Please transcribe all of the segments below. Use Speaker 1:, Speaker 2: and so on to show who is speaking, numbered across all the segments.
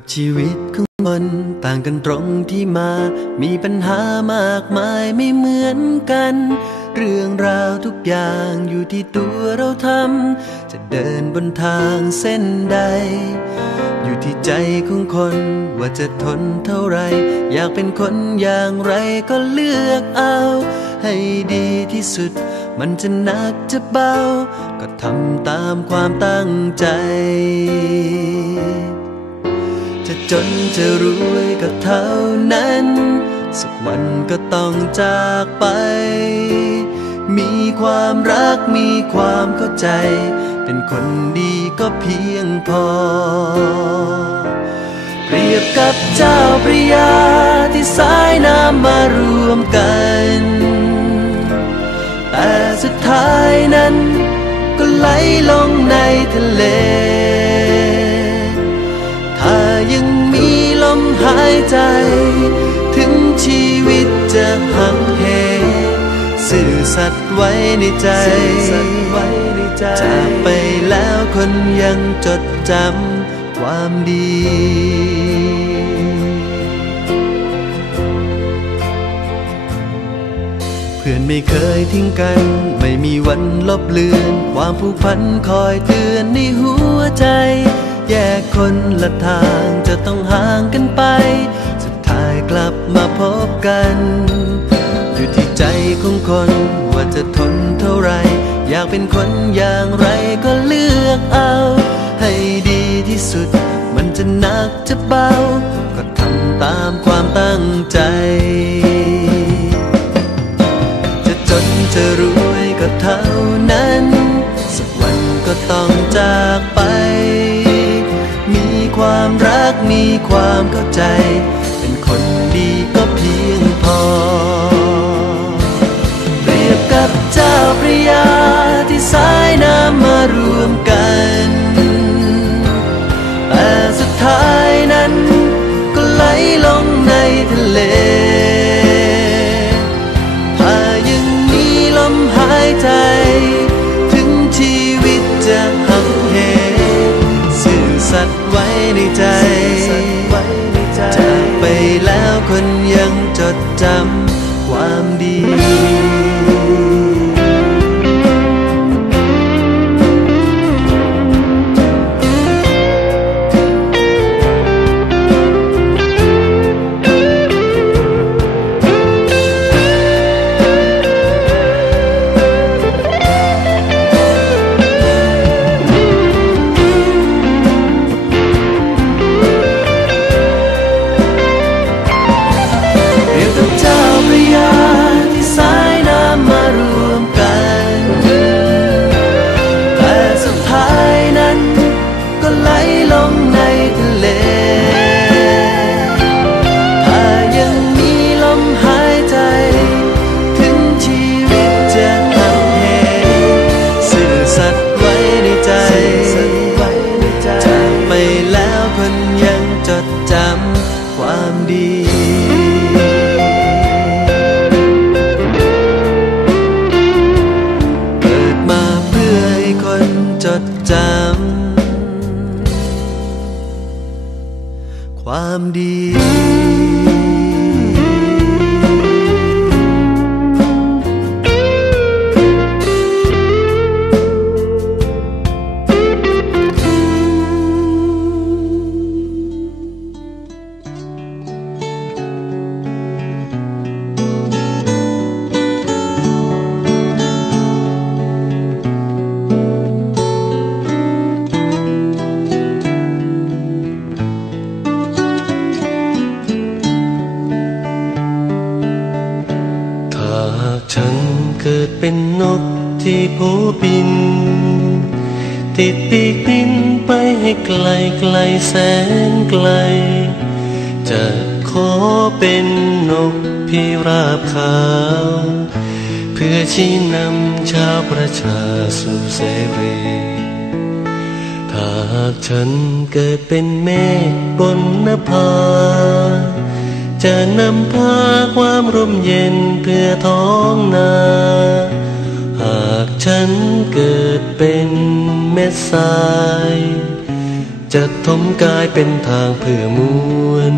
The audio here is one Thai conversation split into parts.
Speaker 1: กับชีวิตของคนต่างกันตรงที่มา มีปัญหามากมายไม่เหมือนกัน เรื่องราวทุกอย่างอยู่ที่ตัวเราทำ จะเดินบนทางเส้นใด อยู่ที่ใจของคนว่าจะทนเท่าไร อยากเป็นคนอย่างไรก็เลือกเอา ให้ดีที่สุด มันจะหนักจะเบา ก็ทำตามความตั้งใจ จนจะรวยก็เท่านั้น สักวันก็ต้องจากไป มีความรักมีความเข้าใจ เป็นคนดีก็เพียงพอ เปรียบกับเจ้าพระยาที่สายน้ำมารวมกัน แต่สุดท้ายนั้นก็ไหลลงในทะเลายใจ ถึงชีวิตจะหักเหสื่อสัตว์ไว้ในใจ จากไปแล้วคนยังจดจำความดีเพื่อนไม่เคยทิ้งกัน ไม่มีวันลบเลือน ความผูกพันคอยเตือนในหัวใจ แยกคนละทางจะต้องห่างกันไป สุดท้ายกลับมาพบกัน อยู่ที่ใจของคนว่าจะทนเท่าไร อยากเป็นคนอย่างไรก็เลือกเอา ให้ดีที่สุด มันจะหนักจะเบา ก็ทำตามความตั้งใจ จะจนจะรวยก็เท่านั้น สักวันก็ต้องจากไป ความรักมีความเข้าใจ เป็นคนดีก็เพียงพอ เปรียบกับเจ้าพระยาที่สายน้ำมารู ใจจากไปแล้วคนยังจดจำความดี ผู้บิน ติดปีกบินไปให้ไกลไกลแสนไกล จะขอเป็นนกพิราบขาว เพื่อชี้นำชาวประชาสู่เสรีถ้าหากฉันเกิดเป็นเมฆบนนภาจะนำพาความร่มเย็นเพื่อท้องนาากฉันเกิดเป็นเม็ดทราย จะทมกายเป็นทางเพื่อมวล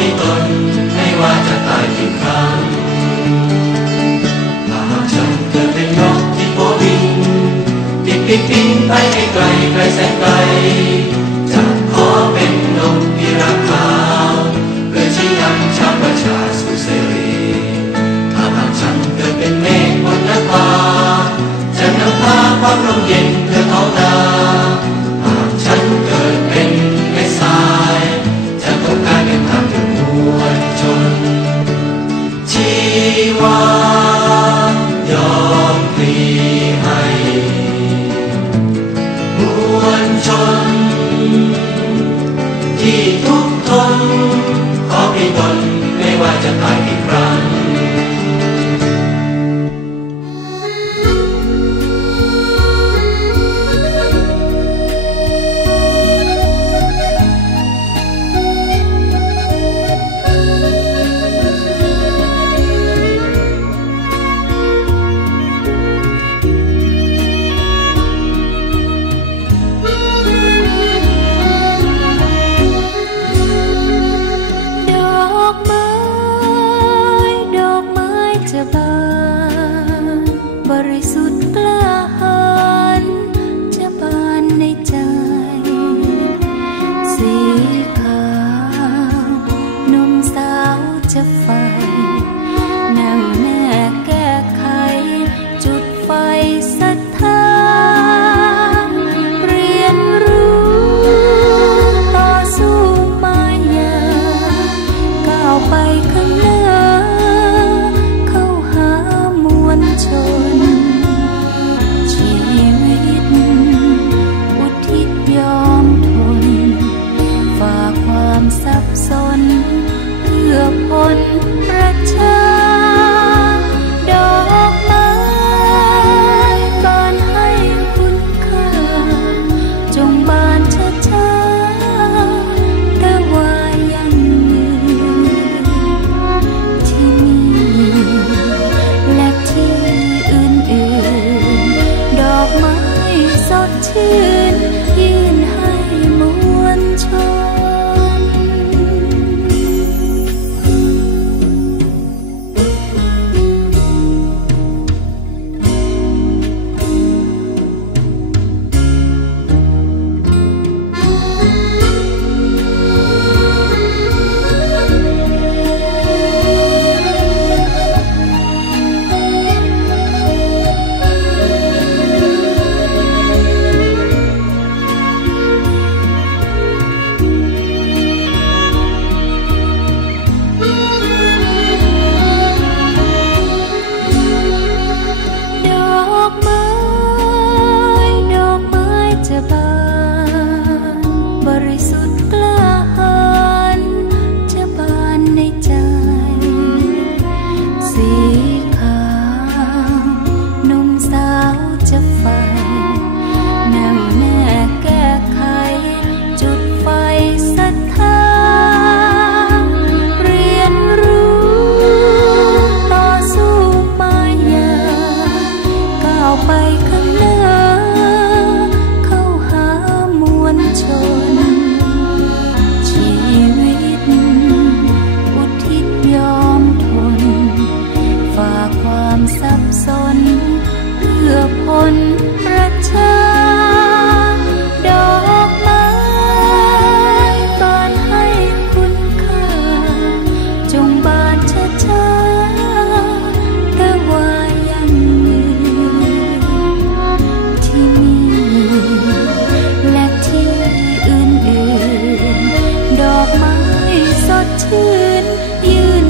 Speaker 1: ให้ตนไม่ว่าจะตายกี่
Speaker 2: ครั้งหากฉันเกิดเป็นนกที่โบบิงบิดบิดบินไปให้ไกลไกลแสนไกล Paris. ดชื่นยืน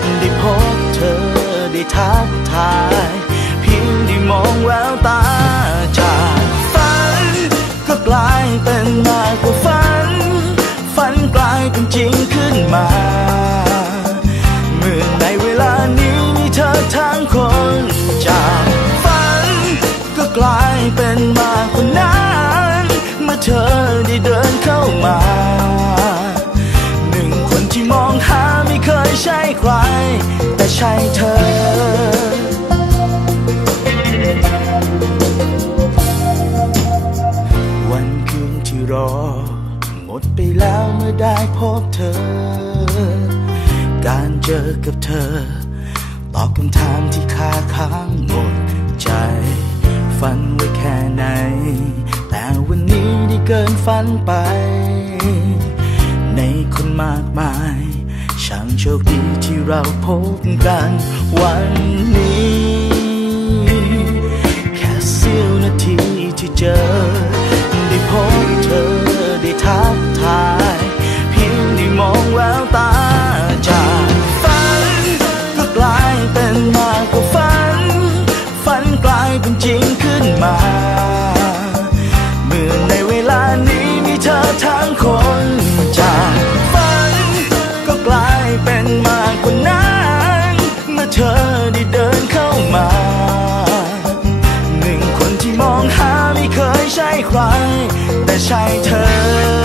Speaker 2: ทั
Speaker 3: กทาย เพียงได้ม
Speaker 2: องแววตาจากฝัน ก็กลายเป็นมากกว่าฝัน ฝันกลายเป็นจริงขึ้นมา เมื่อในเวลานี้มีเธอทั้งคนจากฝัน ก็กลายเป็นมากกว่านั้นเมื่อเธอได้เดินเข้ามาหนึ่งคนที่มองหาไม่เคยใช่ใคร
Speaker 3: แต่ใช่เธอ ช่า
Speaker 2: ง
Speaker 3: โชคดีที่เราพบกันวันนี้ แค่เสี้ยวนาทีที่เจอ ได้พบเธอ ใจเธอ